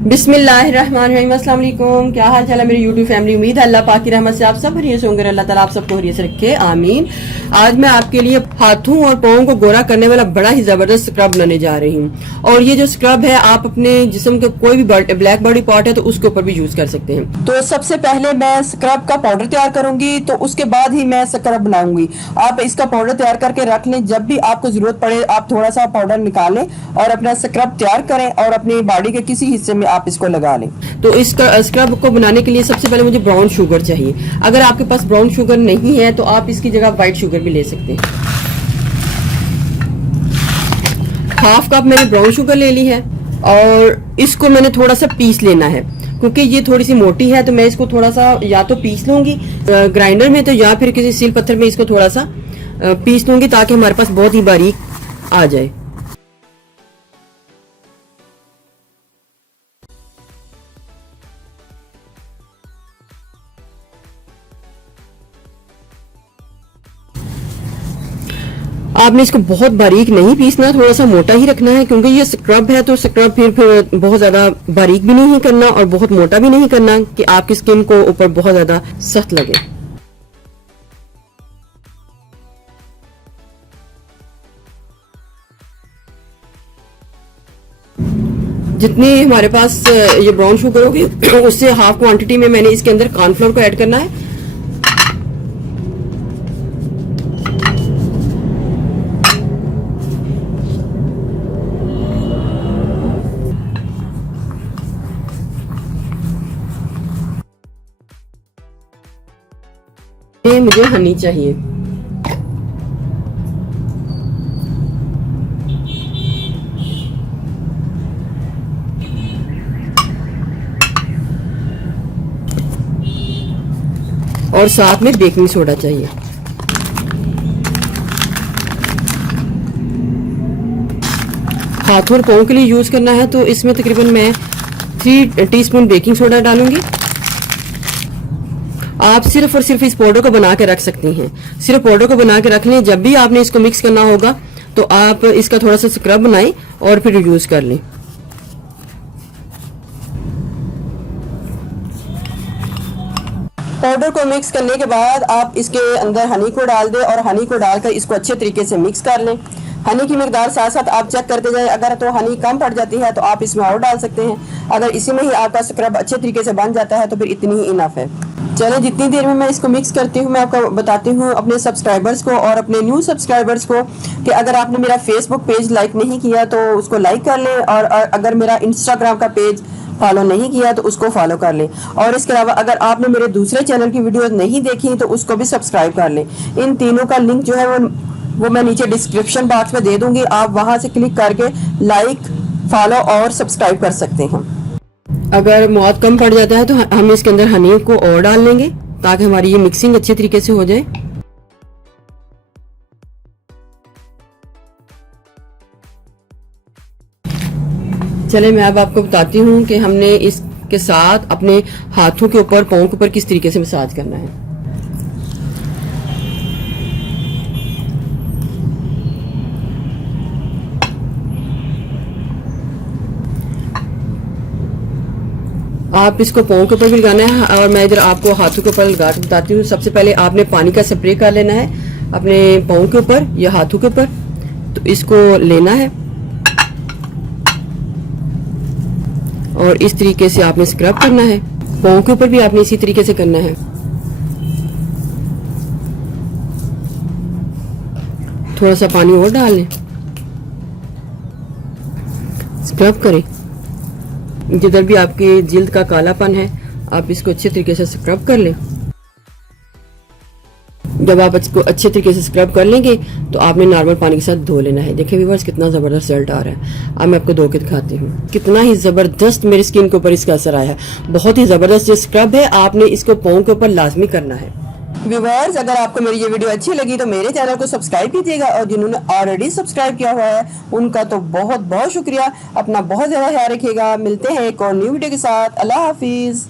बिस्मिल्लाहिर्रहमानिर्रहीम। अस्सलाम वालेकुम। क्या हाल चाल है मेरी यूट्यूब फैमिली। उम्मीद है अल्लाह पाक की रहमत से आप सब हरीस होंगे। अल्लाह ताला आप सबको हरीस रखे, आमीन। आज मैं आपके लिए हाथों और पाँव को गोरा करने वाला बड़ा ही जबरदस्त स्क्रब बनाने जा रही हूँ। और ये जो स्क्रब है आप अपने जिस्म के कोई भी ब्लैक बॉडी पार्ट है तो उसके ऊपर भी यूज कर सकते हैं। तो सबसे पहले मैं स्क्रब का पाउडर तैयार करूंगी, तो उसके बाद ही मैं स्क्रब बनाऊंगी। आप इसका पाउडर तैयार करके रख लें, जब भी आपको जरूरत पड़े आप थोड़ा सा पाउडर निकालें और अपना स्क्रब तैयार करें और अपनी बॉडी के किसी हिस्से में आप इसको लगा लें। तो इस स्क्रब को बनाने के लिए सबसे पहले मुझे ब्राउन शुगर चाहिए। अगर आपके पास ब्राउन शुगर नहीं है तो आप इसकी जगह व्हाइट शुगर भी ले सकते हैं। हाफ कप मैंने ब्राउन शुगर ले ली है और इसको मैंने थोड़ा सा पीस लेना है। क्योंकि ये थोड़ी सी मोटी है तो मैं इसको थोड़ा सा या तो पीस लूंगी ग्राइंडर में, तो या फिर किसी सील पत्थर में इसको थोड़ा सा पीस लूंगी ताकि हमारे पास बहुत ही बारीक आ जाए। आपने इसको बहुत बारीक नहीं पीसना, थोड़ा सा मोटा ही रखना है क्योंकि ये स्क्रब है। तो स्क्रब फिर बहुत ज्यादा बारीक भी नहीं करना और बहुत मोटा भी नहीं करना कि आपकी स्किन को ऊपर बहुत ज्यादा सख्त लगे। जितनी हमारे पास ये ब्राउन शुगर होगी उससे हाफ क्वांटिटी में मैंने इसके अंदर कॉर्नफ्लोर को ऐड करना है। मुझे हनी चाहिए। और साथ में बेकिंग सोडा चाहिए। हाथों और पाँव के लिए यूज करना है तो इसमें तकरीबन मैं 3 टीस्पून बेकिंग सोडा डालूंगी। आप सिर्फ और सिर्फ इस पाउडर को बना के रख सकती हैं। सिर्फ पाउडर को बना के रख लें, जब भी आपने इसको मिक्स करना होगा तो आप इसका थोड़ा सा स्क्रब बनाएं और फिर यूज कर लें। पाउडर को मिक्स करने के बाद आप इसके अंदर हनी को डाल दें और हनी को डालकर इसको अच्छे तरीके से मिक्स कर लें। हनी की मिकदार साथ साथ आप चेक करते जाएं, अगर तो हनी कम पड़ जाती है तो आप इसमें और डाल सकते हैं। अगर इसी में ही आपका स्क्रब अच्छे तरीके से बन जाता है तो फिर इतनी ही इनफ है। चलो, जितनी देर में मैं इसको मिक्स करती हूँ मैं आपको बताती हूँ अपने सब्सक्राइबर्स को और अपने न्यू सब्सक्राइबर्स को कि अगर आपने मेरा फेसबुक पेज लाइक नहीं किया तो उसको लाइक कर लें और अगर मेरा इंस्टाग्राम का पेज फॉलो नहीं किया तो उसको फॉलो कर लें। और इसके अलावा अगर आपने मेरे दूसरे चैनल की वीडियो नहीं देखी तो उसको भी सब्सक्राइब कर लें। इन तीनों का लिंक जो है वो मैं नीचे डिस्क्रिप्शन बॉक्स में दे दूंगी, आप वहां से क्लिक करके लाइक, फॉलो और सब्सक्राइब कर सकते हैं। अगर मौत कम पड़ जाता है तो हम इसके अंदर हनी को और डाल लेंगे ताकि हमारी ये मिक्सिंग अच्छे तरीके से हो जाए। चले, मैं अब आपको बताती हूँ कि हमने इसके साथ अपने हाथों के ऊपर, पाँव के ऊपर किस तरीके से मसाज करना है। आप इसको पाँव के ऊपर भी लगाना है और मैं इधर आपको हाथों के ऊपर लगा के बताती हूँ। सबसे पहले आपने पानी का स्प्रे कर लेना है अपने पाँव के ऊपर या हाथों के ऊपर। तो इसको लेना है और इस तरीके से आपने स्क्रब करना है। पाँव के ऊपर भी आपने इसी तरीके से करना है। थोड़ा सा पानी और डाल लें, स्क्रब करें। जिधर भी आपके जिल्द का कालापन है आप इसको अच्छे तरीके से स्क्रब कर लें। जब आप इसको अच्छे तरीके से स्क्रब कर लेंगे तो आपने नॉर्मल पानी के साथ धो लेना है। देखिए व्यूअर्स, कितना जबरदस्त रिजल्ट आ रहा है। अब मैं आपको धो के दिखाती हूँ कितना ही जबरदस्त मेरी स्किन के ऊपर इसका असर आया है। बहुत ही जबरदस्त ये स्क्रब है, आपने इसको पाँव के ऊपर लाजमी करना है। व्यूअर्स, अगर आपको मेरी ये वीडियो अच्छी लगी तो मेरे चैनल को सब्सक्राइब कीजिएगा और जिन्होंने ऑलरेडी सब्सक्राइब किया हुआ है उनका तो बहुत बहुत शुक्रिया। अपना बहुत ज्यादा ख्याल रखिएगा। मिलते हैं एक और न्यू वीडियो के साथ। अल्लाह हाफिज।